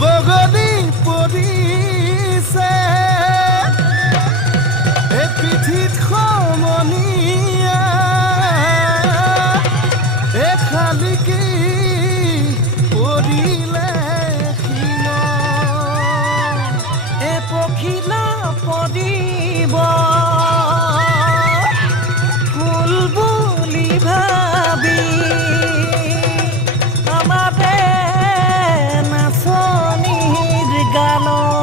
বগলী পৰিছে এই পিঠিত সমনীয়া এই শালিকী পৰিলে শিল এই পখিলা পৰিব ফুল বুলি ভাবি আমাৰে নাচনীৰ গানত